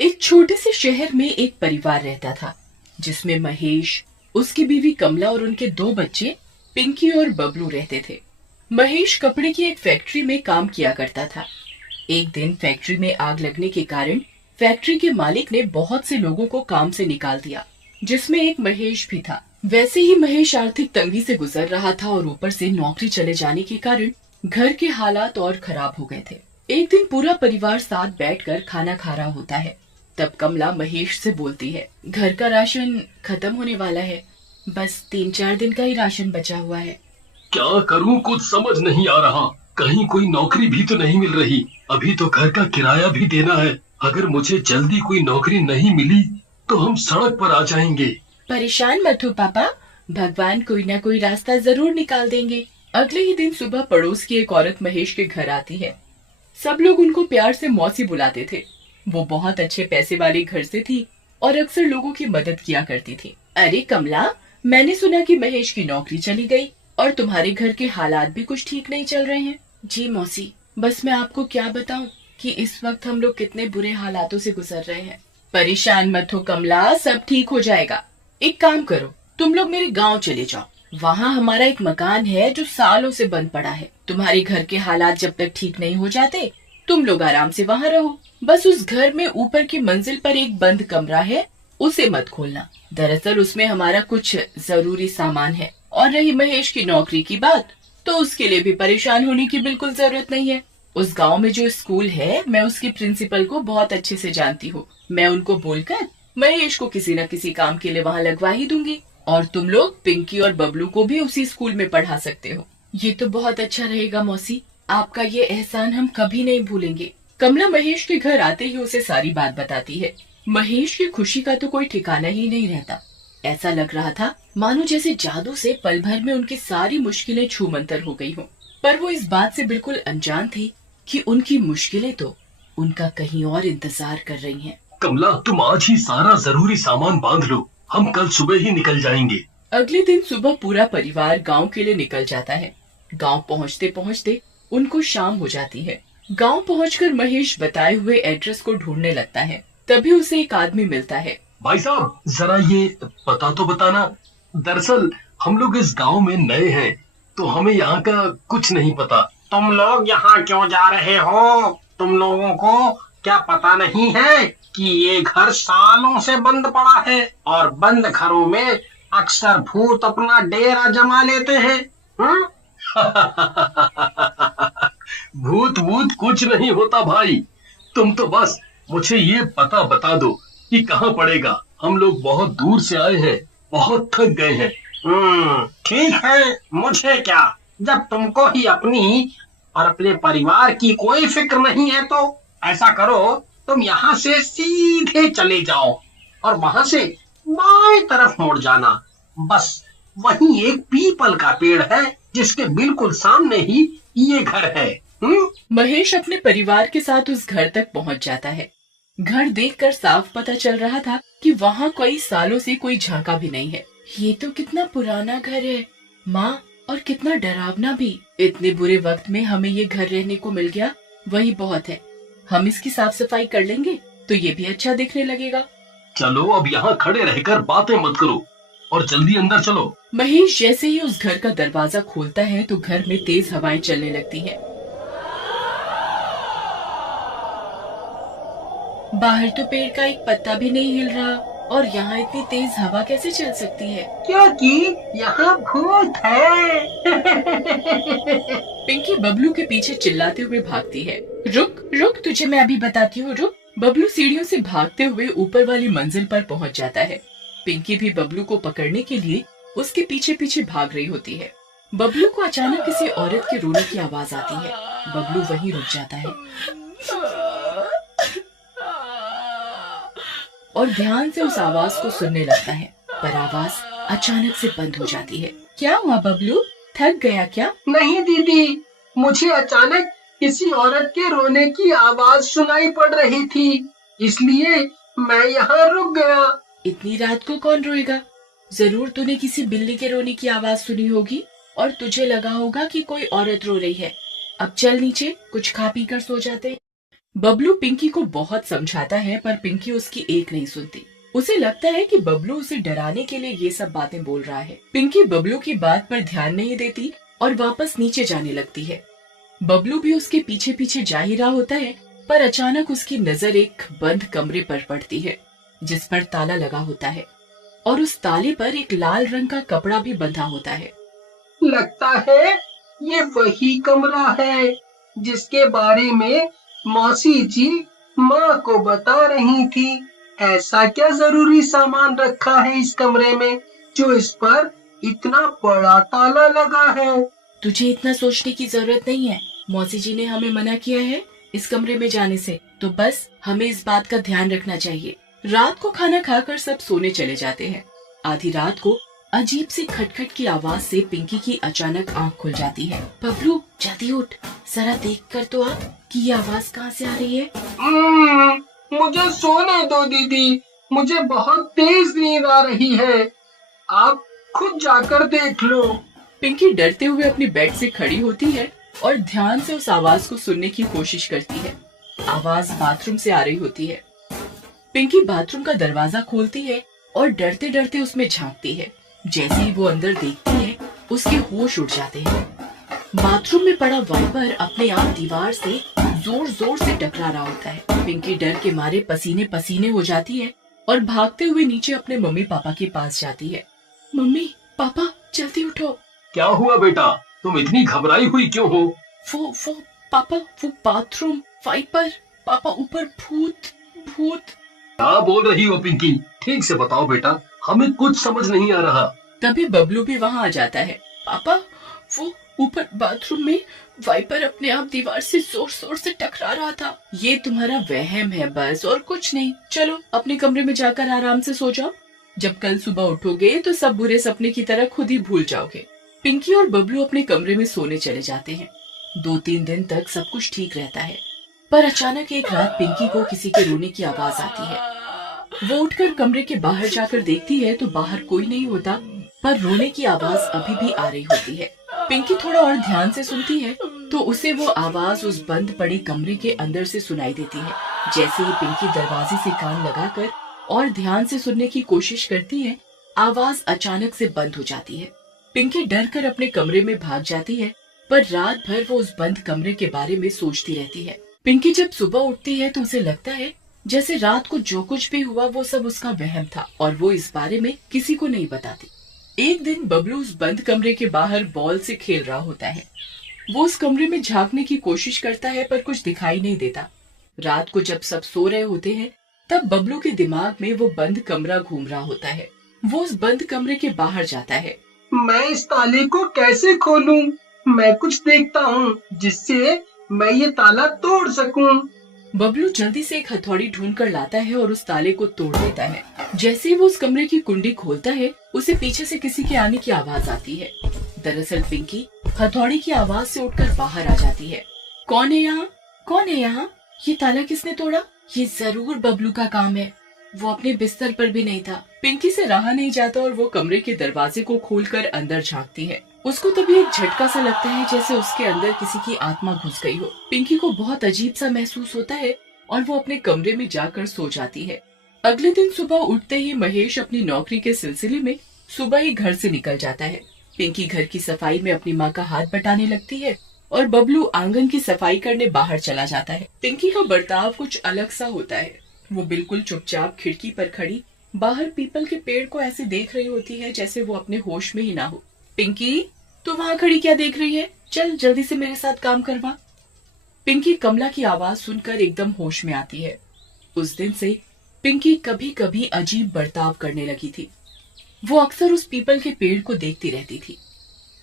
एक छोटे से शहर में एक परिवार रहता था, जिसमें महेश, उसकी बीवी कमला और उनके दो बच्चे पिंकी और बबलू रहते थे। महेश कपड़े की एक फैक्ट्री में काम किया करता था। एक दिन फैक्ट्री में आग लगने के कारण फैक्ट्री के मालिक ने बहुत से लोगों को काम से निकाल दिया, जिसमें एक महेश भी था। वैसे ही महेश आर्थिक तंगी से गुजर रहा था और ऊपर से नौकरी चले जाने के कारण घर के हालात और खराब हो गए थे। एक दिन पूरा परिवार साथ बैठकर खाना खा रहा होता है। तब कमला महेश से बोलती है, घर का राशन खत्म होने वाला है, बस 3-4 दिन का ही राशन बचा हुआ है। क्या करूं, कुछ समझ नहीं आ रहा। कहीं कोई नौकरी भी तो नहीं मिल रही। अभी तो घर का किराया भी देना है। अगर मुझे जल्दी कोई नौकरी नहीं मिली तो हम सड़क पर आ जाएंगे। परेशान मत हो पापा, भगवान कोई न कोई रास्ता जरूर निकाल देंगे। अगले ही दिन सुबह पड़ोस की एक औरत महेश के घर आती है। सब लोग उनको प्यार से मौसी बुलाते थे। वो बहुत अच्छे पैसे वाले घर से थी और अक्सर लोगों की मदद किया करती थी। अरे कमला, मैंने सुना कि महेश की नौकरी चली गई और तुम्हारे घर के हालात भी कुछ ठीक नहीं चल रहे हैं। जी मौसी, बस मैं आपको क्या बताऊं कि इस वक्त हम लोग कितने बुरे हालातों से गुजर रहे हैं। परेशान मत हो कमला, सब ठीक हो जाएगा। एक काम करो, तुम लोग मेरे गांव चले जाओ। वहाँ हमारा एक मकान है जो सालों से बंद पड़ा है। तुम्हारे घर के हालात जब तक ठीक नहीं हो जाते, तुम लोग आराम से वहाँ रहो। बस उस घर में ऊपर की मंजिल पर एक बंद कमरा है, उसे मत खोलना। दरअसल उसमें हमारा कुछ जरूरी सामान है। और रही महेश की नौकरी की बात, तो उसके लिए भी परेशान होने की बिल्कुल जरूरत नहीं है। उस गांव में जो स्कूल है, मैं उसके प्रिंसिपल को बहुत अच्छे से जानती हूँ। मैं उनको बोलकर महेश को किसी न किसी काम के लिए वहाँ लगवा ही दूंगी। और तुम लोग पिंकी और बबलू को भी उसी स्कूल में पढ़ा सकते हो। ये तो बहुत अच्छा रहेगा मौसी, आपका ये एहसान हम कभी नहीं भूलेंगे। कमला महेश के घर आते ही उसे सारी बात बताती है। महेश की खुशी का तो कोई ठिकाना ही नहीं रहता। ऐसा लग रहा था मानो जैसे जादू से पल भर में उनकी सारी मुश्किलें छूमंतर हो गई हों। पर वो इस बात से बिल्कुल अनजान थी कि उनकी मुश्किलें तो उनका कहीं और इंतजार कर रही हैं। कमला, तुम आज ही सारा जरूरी सामान बांध लो, हम कल सुबह ही निकल जाएंगे। अगले दिन सुबह पूरा परिवार गांव के लिए निकल जाता है। गांव पहुंचते पहुंचते उनको शाम हो जाती है। गांव पहुंचकर महेश बताए हुए एड्रेस को ढूंढने लगता है। तभी उसे एक आदमी मिलता है। भाई साहब, जरा ये पता तो बताना। दरअसल हम लोग इस गांव में नए हैं, तो हमें यहाँ का कुछ नहीं पता। तुम लोग यहाँ क्यों जा रहे हो? तुम लोगों को क्या पता नहीं है कि ये घर सालों से बंद पड़ा है और बंद घरों में अक्सर भूत अपना डेरा जमा लेते हैं। भूत भूत कुछ नहीं होता भाई। तुम तो बस मुझे ये पता बता दो कि कहाँ पड़ेगा। हम लोग बहुत दूर से आए हैं, बहुत थक गए हैं। ठीक है, मुझे क्या, जब तुमको ही अपनी और अपने परिवार की कोई फिक्र नहीं है तो ऐसा करो, तुम यहाँ से सीधे चले जाओ और वहां से बाएं तरफ मुड़ जाना। बस वहीं एक पीपल का पेड़ है जिसके बिल्कुल सामने ही ये घर है। महेश अपने परिवार के साथ उस घर तक पहुंच जाता है। घर देखकर साफ पता चल रहा था कि वहाँ कई सालों से कोई झांका भी नहीं है। ये तो कितना पुराना घर है माँ, और कितना डरावना भी। इतने बुरे वक्त में हमें ये घर रहने को मिल गया, वही बहुत है। हम इसकी साफ सफाई कर लेंगे तो ये भी अच्छा दिखने लगेगा। चलो अब यहाँ खड़े रहकर बातें मत करो और जल्दी अंदर चलो। महेश जैसे ही उस घर का दरवाजा खोलता है तो घर में तेज हवाएं चलने लगती हैं। बाहर तो पेड़ का एक पत्ता भी नहीं हिल रहा और यहाँ इतनी तेज हवा कैसे चल सकती है? क्योंकि यहाँ भूत है। पिंकी बबलू के पीछे चिल्लाते हुए भागती है। रुक रुक, तुझे मैं अभी बताती हूँ, रुक। बबलू सीढ़ियों से भागते हुए ऊपर वाली मंजिल पर पहुँच जाता है। पिंकी भी बबलू को पकड़ने के लिए उसके पीछे पीछे भाग रही होती है। बबलू को अचानक किसी औरत के रोने की आवाज आती है। बबलू वहीं रुक जाता है और ध्यान से उस आवाज को सुनने लगता है, पर आवाज अचानक से बंद हो जाती है। क्या हुआ बबलू, थक गया क्या? नहीं दीदी, मुझे अचानक किसी औरत के रोने की आवाज सुनाई पड़ रही थी, इसलिए मैं यहाँ रुक गया। इतनी रात को कौन रोएगा? जरूर तूने किसी बिल्ली के रोने की आवाज सुनी होगी और तुझे लगा होगा कि कोई औरत रो रही है। अब चल नीचे, कुछ खा पी कर सो जाते। बबलू पिंकी को बहुत समझाता है पर पिंकी उसकी एक नहीं सुनती। उसे लगता है कि बबलू उसे डराने के लिए ये सब बातें बोल रहा है। पिंकी बबलू की बात पर ध्यान नहीं देती और वापस नीचे जाने लगती है। बबलू भी उसके पीछे पीछे जा ही रहा होता है, पर अचानक उसकी नजर एक बंद कमरे पर पड़ती है जिस पर ताला लगा होता है और उस ताले पर एक लाल रंग का कपड़ा भी बंधा होता है। लगता है ये वही कमरा है जिसके बारे में मौसी जी माँ को बता रही थी। ऐसा क्या जरूरी सामान रखा है इस कमरे में जो इस पर इतना बड़ा ताला लगा है? तुझे इतना सोचने की जरूरत नहीं है। मौसी जी ने हमें मना किया है इस कमरे में जाने से, तो बस हमें इस बात का ध्यान रखना चाहिए। रात को खाना खाकर सब सोने चले जाते हैं। आधी रात को अजीब सी खटखट की आवाज से पिंकी की अचानक आंख खुल जाती है। बबलू जल्दी उठ, जरा देख कर तो आ कि ये आवाज कहाँ से आ रही है। मुझे सोने दो दीदी, मुझे बहुत तेज नींद आ रही है, आप खुद जाकर देख लो। पिंकी डरते हुए अपनी बेड से खड़ी होती है और ध्यान से उस आवाज को सुनने की कोशिश करती है। आवाज बाथरूम से आ रही होती है। पिंकी बाथरूम का दरवाजा खोलती है और डरते डरते उसमें झांकती है। जैसे ही वो अंदर देखती है उसके होश उड़ जाते हैं। बाथरूम में पड़ा वाइपर अपने आप दीवार से जोर जोर से टकरा रहा होता है। पिंकी डर के मारे पसीने पसीने हो जाती है और भागते हुए नीचे अपने मम्मी पापा के पास जाती है। मम्मी पापा जल्दी उठो। क्या हुआ बेटा, तुम इतनी घबराई हुई क्यों हो? वो पापा, वो बाथरूम वाइपर, पापा ऊपर भूत भूत। क्या बोल रही हो पिंकी? ठीक से बताओ बेटा, हमें कुछ समझ नहीं आ रहा। तभी बबलू भी वहाँ आ जाता है। पापा वो ऊपर बाथरूम में वाइपर अपने आप दीवार से जोर जोर से टकरा रहा था। ये तुम्हारा वहम है बस, और कुछ नहीं। चलो अपने कमरे में जाकर आराम से सो जाओ। जब कल सुबह उठोगे तो सब बुरे सपने की तरह खुद ही भूल जाओगे। पिंकी और बबलू अपने कमरे में सोने चले जाते हैं। 2-3 दिन तक सब कुछ ठीक रहता है, पर अचानक एक रात पिंकी को किसी के रोने की आवाज आती है। वो उठकर कमरे के बाहर जाकर देखती है तो बाहर कोई नहीं होता, पर रोने की आवाज अभी भी आ रही होती है। पिंकी थोड़ा और ध्यान से सुनती है तो उसे वो आवाज उस बंद पड़े कमरे के अंदर से सुनाई देती है। जैसे ही पिंकी दरवाजे से कान लगाकर और ध्यान से सुनने की कोशिश करती है, आवाज अचानक से बंद हो जाती है। पिंकी डर कर अपने कमरे में भाग जाती है, पर रात भर वो उस बंद कमरे के बारे में सोचती रहती है। पिंकी जब सुबह उठती है तो उसे लगता है जैसे रात को जो कुछ भी हुआ वो सब उसका वहम था और वो इस बारे में किसी को नहीं बताती। एक दिन बबलू उस बंद कमरे के बाहर बॉल से खेल रहा होता है। वो उस कमरे में झांकने की कोशिश करता है पर कुछ दिखाई नहीं देता। रात को जब सब सो रहे होते हैं तब बबलू के दिमाग में वो बंद कमरा घूम रहा होता है। वो उस बंद कमरे के बाहर जाता है। मैं इस ताले को कैसे खोलूं? मैं कुछ देखता हूँ जिससे मैं ये ताला तोड़ सकूं। बबलू जल्दी से एक हथौड़ी ढूंढ कर लाता है और उस ताले को तोड़ देता है। जैसे ही वो उस कमरे की कुंडी खोलता है उसे पीछे से किसी के आने की आवाज आती है। दरअसल पिंकी हथौड़ी की आवाज से उठकर बाहर आ जाती है। कौन है यहाँ? कौन है यहाँ? ये ताला किसने तोड़ा? ये जरूर बबलू का काम है। वो अपने बिस्तर पर भी नहीं था। पिंकी से रहा नहीं जाता और वो कमरे के दरवाजे को खोलकर अंदर झांकती है। उसको तभी एक झटका सा लगता है जैसे उसके अंदर किसी की आत्मा घुस गई हो। पिंकी को बहुत अजीब सा महसूस होता है और वो अपने कमरे में जाकर सो जाती है। अगले दिन सुबह उठते ही महेश अपनी नौकरी के सिलसिले में सुबह ही घर से निकल जाता है। पिंकी घर की सफाई में अपनी माँ का हाथ बटाने लगती है और बबलू आंगन की सफाई करने बाहर चला जाता है। पिंकी का बर्ताव कुछ अलग सा होता है। वो बिल्कुल चुपचाप खिड़की पर खड़ी बाहर पीपल के पेड़ को ऐसे देख रही होती है जैसे वो अपने होश में ही ना हो। पिंकी, तू वहाँ खड़ी क्या देख रही है? चल जल्दी से मेरे साथ काम करवा। पिंकी कमला की आवाज सुनकर एकदम होश में आती है। उस दिन से पिंकी कभी कभी अजीब बर्ताव करने लगी थी। वो अक्सर उस पीपल के पेड़ को देखती रहती थी।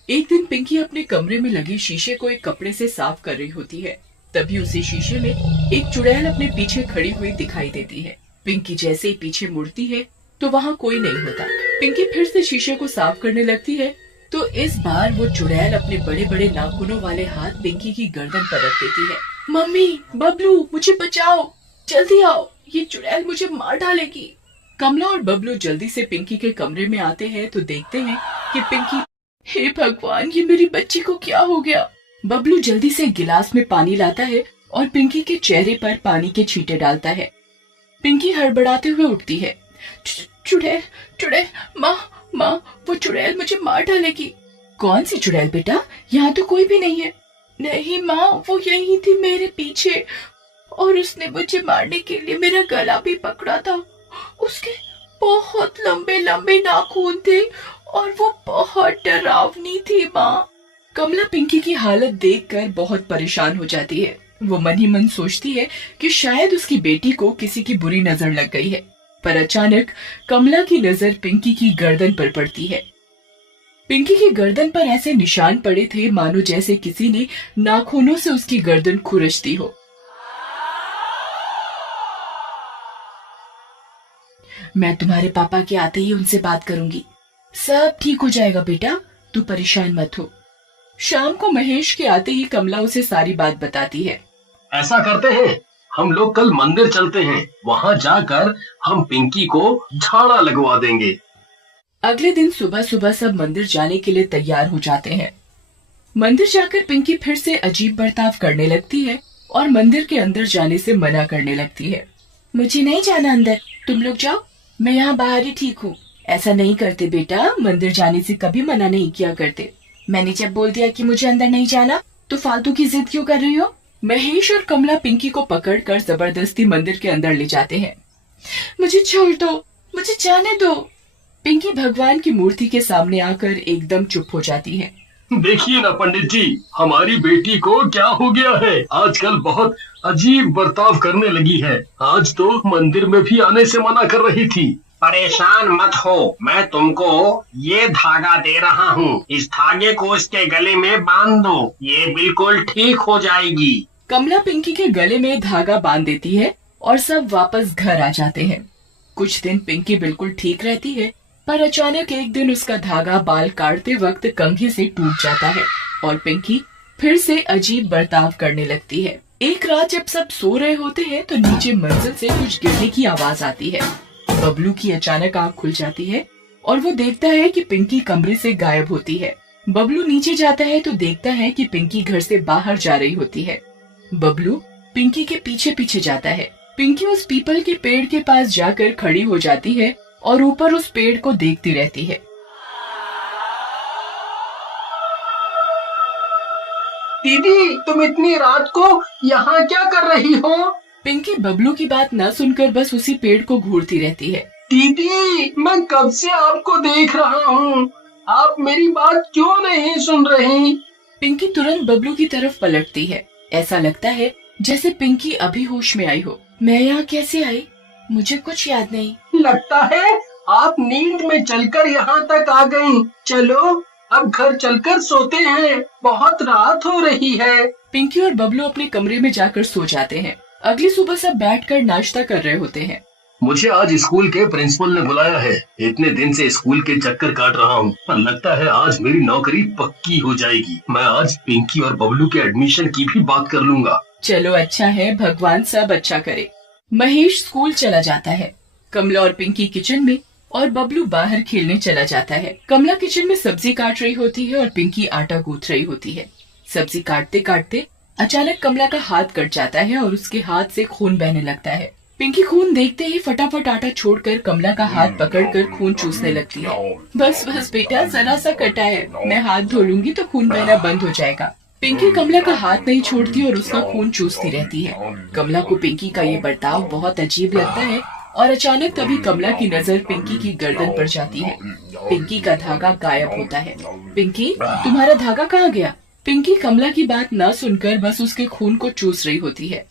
एक दिन पिंकी अपने कमरे में लगे शीशे को एक कपड़े से साफ कर रही होती है। तभी उसी शीशे में एक चुड़ैल अपने पीछे खड़ी हुई दिखाई देती है। पिंकी जैसे ही पीछे मुड़ती है तो वहाँ कोई नहीं होता। पिंकी फिर से शीशे को साफ करने लगती है तो इस बार वो चुड़ैल अपने बड़े बड़े नाखूनों वाले हाथ पिंकी की गर्दन पर रख देती है। मम्मी, बबलू, मुझे बचाओ, जल्दी आओ, ये चुड़ैल मुझे मार डालेगी। कमला और बबलू जल्दी से पिंकी के कमरे में आते हैं तो देखते हैं कि पिंकी, हे भगवान, ये मेरी बच्ची को क्या हो गया? बबलू जल्दी से गिलास में पानी लाता है और पिंकी के चेहरे पर पानी के छींटे डालता है। पिंकी हड़बड़ाते हुए उठती है। चुड़ैल, चुड़ैल, माँ, माँ, वो चुड़ैल मुझे मार डालेगी। कौन सी चुड़ैल बेटा? यहाँ तो कोई भी नहीं है। नहीं माँ, वो यही थी मेरे पीछे और उसने मुझे मारने के लिए मेरा गला भी पकड़ा था। उसके बहुत लंबे लंबे नाखून थे और वो बहुत डरावनी थी माँ। कमला पिंकी की हालत देखकर बहुत परेशान हो जाती है। वो मन ही मन सोचती है कि शायद उसकी बेटी को किसी की बुरी नजर लग गई है, पर अचानक कमला की नजर पिंकी की गर्दन पर पड़ती है। पिंकी की गर्दन पर ऐसे निशान पड़े थे मानो जैसे किसी ने नाखूनों से उसकी गर्दन खुरच दी हो। मैं तुम्हारे पापा के आते ही उनसे बात करूंगी। सब ठीक हो जाएगा बेटा, तू परेशान मत हो। शाम को महेश के आते ही कमला उसे सारी बात बताती है। ऐसा करते हैं, हम लोग कल मंदिर चलते हैं, वहाँ जाकर हम पिंकी को झाड़ा लगवा देंगे। अगले दिन सुबह सुबह सब मंदिर जाने के लिए तैयार हो जाते हैं। मंदिर जाकर पिंकी फिर से अजीब बर्ताव करने लगती है और मंदिर के अंदर जाने से मना करने लगती है। मुझे नहीं जाना अंदर, तुम लोग जाओ, मैं यहाँ बाहर ही ठीक हूँ। ऐसा नहीं करते बेटा, मंदिर जाने से कभी मना नहीं किया करते। मैंने जब बोल दिया कि मुझे अंदर नहीं जाना तो फालतू की जिद क्यों कर रही हो? महेश और कमला पिंकी को पकड़कर जबरदस्ती मंदिर के अंदर ले जाते हैं। मुझे छोड़ दो, मुझे जाने दो। पिंकी भगवान की मूर्ति के सामने आकर एकदम चुप हो जाती है। देखिए ना पंडित जी, हमारी बेटी को क्या हो गया है? आजकल बहुत अजीब बर्ताव करने लगी है। आज तो मंदिर में भी आने से मना कर रही थी। परेशान मत हो, मैं तुमको ये धागा दे रहा हूँ। इस धागे को इसके गले में बांध दो, ये बिल्कुल ठीक हो जाएगी। कमला पिंकी के गले में धागा बांध देती है और सब वापस घर आ जाते हैं। कुछ दिन पिंकी बिल्कुल ठीक रहती है, पर अचानक एक दिन उसका धागा बाल काटते वक्त कंघी से टूट जाता है और पिंकी फिर से अजीब बर्ताव करने लगती है। एक रात जब सब सो रहे होते हैं तो नीचे मंजिल से कुछ गिरने की आवाज आती है। बबलू की अचानक आंख खुल जाती है और वो देखता है कि पिंकी कमरे से गायब होती है। बबलू नीचे जाता है तो देखता है कि पिंकी घर से बाहर जा रही होती है। बबलू पिंकी के पीछे पीछे जाता है। पिंकी उस पीपल के पेड़ के पास जाकर खड़ी हो जाती है और ऊपर उस पेड़ को देखती रहती है। दीदी, तुम इतनी रात को यहाँ क्या कर रही हो? पिंकी बबलू की बात न सुनकर बस उसी पेड़ को घूरती रहती है। दीदी, मैं कब से आपको देख रहा हूँ, आप मेरी बात क्यों नहीं सुन रही? पिंकी तुरंत बबलू की तरफ पलटती है। ऐसा लगता है जैसे पिंकी अभी होश में आई हो। मैं यहाँ कैसे आई? मुझे कुछ याद नहीं। लगता है आप नींद में चलकर यहाँ तक आ गईं। चलो अब घर चलकर सोते हैं, बहुत रात हो रही है। पिंकी और बबलू अपने कमरे में जाकर सो जाते हैं। अगली सुबह सब बैठकर नाश्ता कर रहे होते हैं। मुझे आज स्कूल के प्रिंसिपल ने बुलाया है। इतने दिन से स्कूल के चक्कर काट रहा हूँ। लगता है आज मेरी नौकरी पक्की हो जाएगी। मैं आज पिंकी और बबलू के एडमिशन की भी बात कर लूंगा। चलो अच्छा है, भगवान सब अच्छा करे। महेश स्कूल चला जाता है। कमला और पिंकी किचन में और बबलू बाहर खेलने चला जाता है। कमला किचन में सब्जी काट रही होती है और पिंकी आटा गूंथ रही होती है। सब्जी काटते काटते अचानक कमला का हाथ कट जाता है और उसके हाथ से खून बहने लगता है। पिंकी खून देखते ही फटाफट आटा छोड़कर कमला का हाथ पकड़कर खून चूसने लगती है। बस बस बेटा, जरा सा कटा है, मैं हाथ धो लूंगी तो खून बहना बंद हो जाएगा। पिंकी कमला का हाथ नहीं छोड़ती और उसका खून चूसती रहती है। कमला को पिंकी का ये बर्ताव बहुत अजीब लगता है और अचानक तभी कमला की नजर पिंकी की गर्दन पर जाती है। पिंकी का धागा गायब होता है। पिंकी, तुम्हारा धागा कहाँ गया? पिंकी कमला की बात न सुनकर बस उसके खून को चूस रही होती है।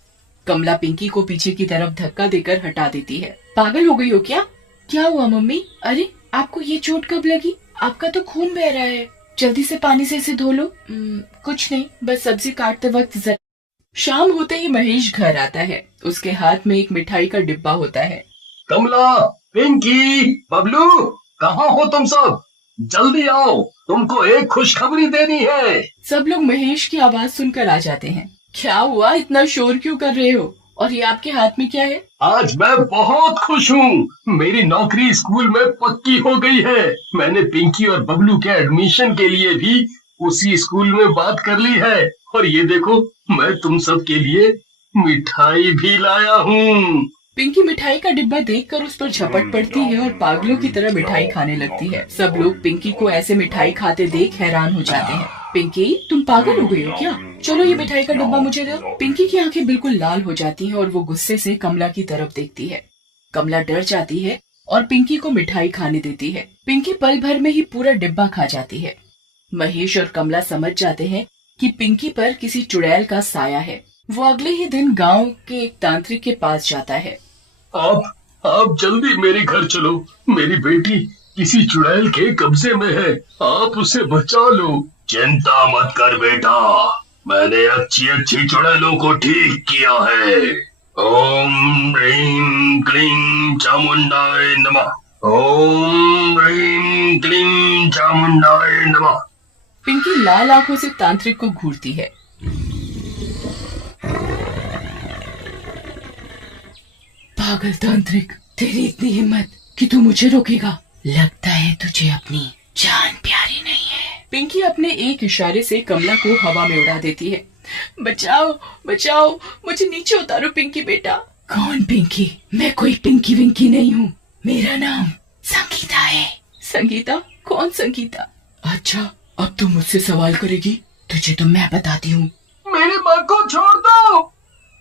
कमला पिंकी को पीछे की तरफ धक्का देकर हटा देती है। पागल हो गई हो क्या? क्या हुआ मम्मी? अरे आपको ये चोट कब लगी? आपका तो खून बह रहा है, जल्दी से पानी से इसे धो लो। कुछ नहीं, बस सब्जी काटते वक्त। शाम होते ही महेश घर आता है। उसके हाथ में एक मिठाई का डिब्बा होता है। कमला, पिंकी, बबलू, कहाँ हो तुम सब? जल्दी आओ, तुमको एक खुशखबरी देनी है। सब लोग महेश की आवाज सुनकर आ जाते हैं। क्या हुआ? इतना शोर क्यों कर रहे हो? और ये आपके हाथ में क्या है? आज मैं बहुत खुश हूँ। मेरी नौकरी स्कूल में पक्की हो गई है। मैंने पिंकी और बबलू के एडमिशन के लिए भी उसी स्कूल में बात कर ली है। और ये देखो, मैं तुम सब के लिए मिठाई भी लाया हूँ। पिंकी मिठाई का डिब्बा देखकर उस पर झपट पड़ती है और पागलों की तरह मिठाई खाने लगती है। सब लोग पिंकी को ऐसे मिठाई खाते देख हैरान हो जाते हैं। पिंकी, तुम पागल हो गई हो क्या? चलो ये मिठाई का डिब्बा मुझे दो। पिंकी की आंखें बिल्कुल लाल हो जाती हैं और वो गुस्से से कमला की तरफ देखती है। कमला डर जाती है और पिंकी को मिठाई खाने देती है। पिंकी पल भर में ही पूरा डिब्बा खा जाती है। महेश और कमला समझ जाते हैं कि पिंकी पर किसी चुड़ैल का साया है। वो अगले ही दिन गांव के एक तांत्रिक के पास जाता है। आप जल्दी मेरे घर चलो। मेरी बेटी किसी चुड़ैल के कब्जे में है। आप उसे बचा लो। चिंता मत कर बेटा, मैंने अच्छी चुड़ैलों को ठीक किया है। ओम ह्रीं क्लीं चामुंडाय नमः। ओम ह्रीं क्लीं चामुंडाय नमः। पिंकी लाल आंखों से तांत्रिक को घूरती है। पागल तांत्रिक, तेरी इतनी हिम्मत कि तू मुझे रोकेगा? लगता है तुझे अपनी जान प्यारी नहीं है। पिंकी अपने एक इशारे से कमला को हवा में उड़ा देती है। बचाओ बचाओ, मुझे नीचे उतारो पिंकी बेटा। कौन पिंकी? मैं कोई पिंकी विंकी नहीं हूँ। मेरा नाम संगीता है। संगीता? कौन संगीता? अच्छा, अब तुम मुझसे सवाल करेगी? तुझे तो मैं बताती हूँ। मेरी माँ को छोड़ दो,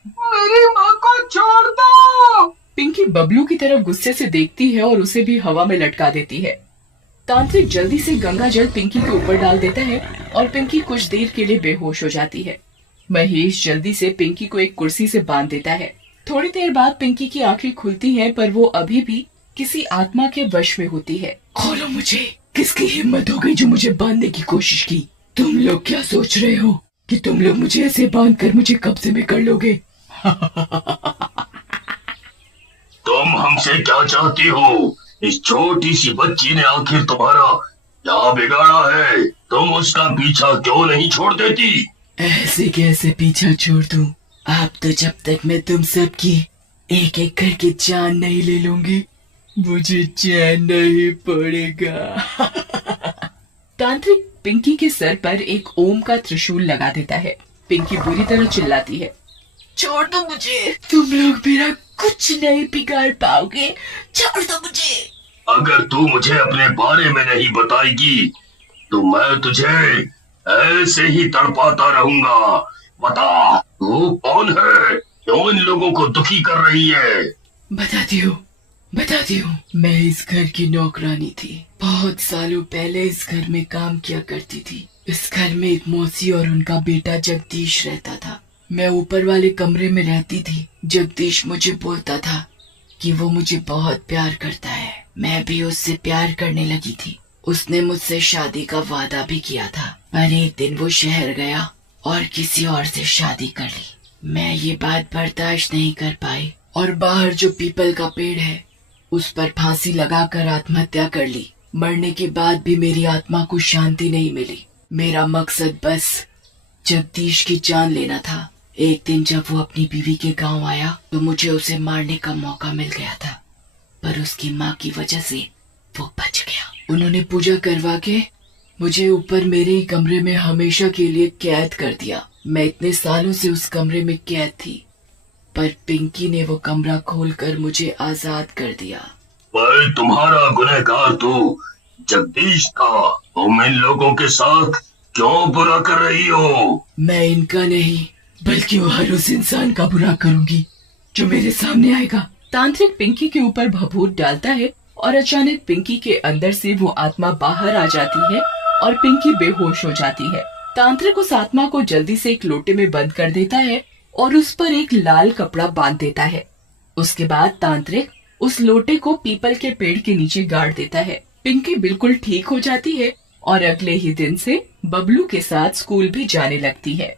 मेरी माँ को छोड़ दो। पिंकी बबलू की तरफ गुस्से से देखती है और उसे भी हवा में लटका देती है। तांत्रिक जल्दी से गंगा जल पिंकी के ऊपर डाल देता है और पिंकी कुछ देर के लिए बेहोश हो जाती है। महेश जल्दी से पिंकी को एक कुर्सी से बांध देता है। थोड़ी देर बाद पिंकी की आंखें खुलती हैं, पर वो अभी भी किसी आत्मा के वश में होती है। खोलो मुझे। किसकी हिम्मत हो गई जो मुझे बांधने की कोशिश की? तुम लोग क्या सोच रहे हो कि तुम लोग मुझे ऐसे बांध कर मुझे कब्जे में कर लोगे? तुम हमसे क्या चाहती हो? इस छोटी सी बच्ची ने आखिर तुम्हारा क्या बिगाड़ा है? तुम उसका पीछा क्यों नहीं छोड़ देती? ऐसे कैसे पीछा छोड़ दूं? आप तो जब तक मैं तुम सबकी एक एक करके जान नहीं ले लूंगी, मुझे चैन नहीं पड़ेगा। तांत्रिक पिंकी के सर पर एक ओम का त्रिशूल लगा देता है। पिंकी बुरी तरह चिल्लाती है, छोड़ दो मुझे, तुम लोग मेरा कुछ नहीं बिगाड़ पाओगे, छोड़ दो मुझे। अगर तू मुझे अपने बारे में नहीं बताएगी तो मैं तुझे ऐसे ही तड़पाता रहूंगा। बता, तू कौन है? क्यों इन लोगों को दुखी कर रही है? बताती हूँ। मैं इस घर की नौकरानी थी। बहुत सालों पहले इस घर में काम किया करती थी। इस घर में एक मौसी और उनका बेटा जगदीश रहता था। मैं ऊपर वाले कमरे में रहती थी। जगदीश मुझे बोलता था कि वो मुझे बहुत प्यार करता है। मैं भी उससे प्यार करने लगी थी। उसने मुझसे शादी का वादा भी किया था, पर एक दिन वो शहर गया और किसी और से शादी कर ली। मैं ये बात बर्दाश्त नहीं कर पाई और बाहर जो पीपल का पेड़ है उस पर फांसी लगाकर आत्महत्या कर ली। मरने के बाद भी मेरी आत्मा को शांति नहीं मिली। मेरा मकसद बस जगदीश की जान लेना था। एक दिन जब वो अपनी बीवी के गांव आया तो मुझे उसे मारने का मौका मिल गया था, पर उसकी माँ की वजह से वो बच गया। उन्होंने पूजा करवा के मुझे ऊपर मेरे ही कमरे में हमेशा के लिए कैद कर दिया। मैं इतने सालों से उस कमरे में कैद थी, पर पिंकी ने वो कमरा खोलकर मुझे आजाद कर दिया। पर तुम्हारा गुनहगार तो जगदीश था। तुम इन लोगों के साथ क्यों बुरा कर रही हो? मैं इनका नहीं बल्कि वो हर उस इंसान का बुरा करूंगी जो मेरे सामने आएगा। तांत्रिक पिंकी के ऊपर भभूत डालता है और अचानक पिंकी के अंदर से वो आत्मा बाहर आ जाती है और पिंकी बेहोश हो जाती है। तांत्रिक उस आत्मा को जल्दी से एक लोटे में बंद कर देता है और उस पर एक लाल कपड़ा बांध देता है। उसके बाद तांत्रिक उस लोटे को पीपल के पेड़ के नीचे गाड़ देता है। पिंकी बिल्कुल ठीक हो जाती है और अगले ही दिन से बबलू के साथ स्कूल भी जाने लगती है।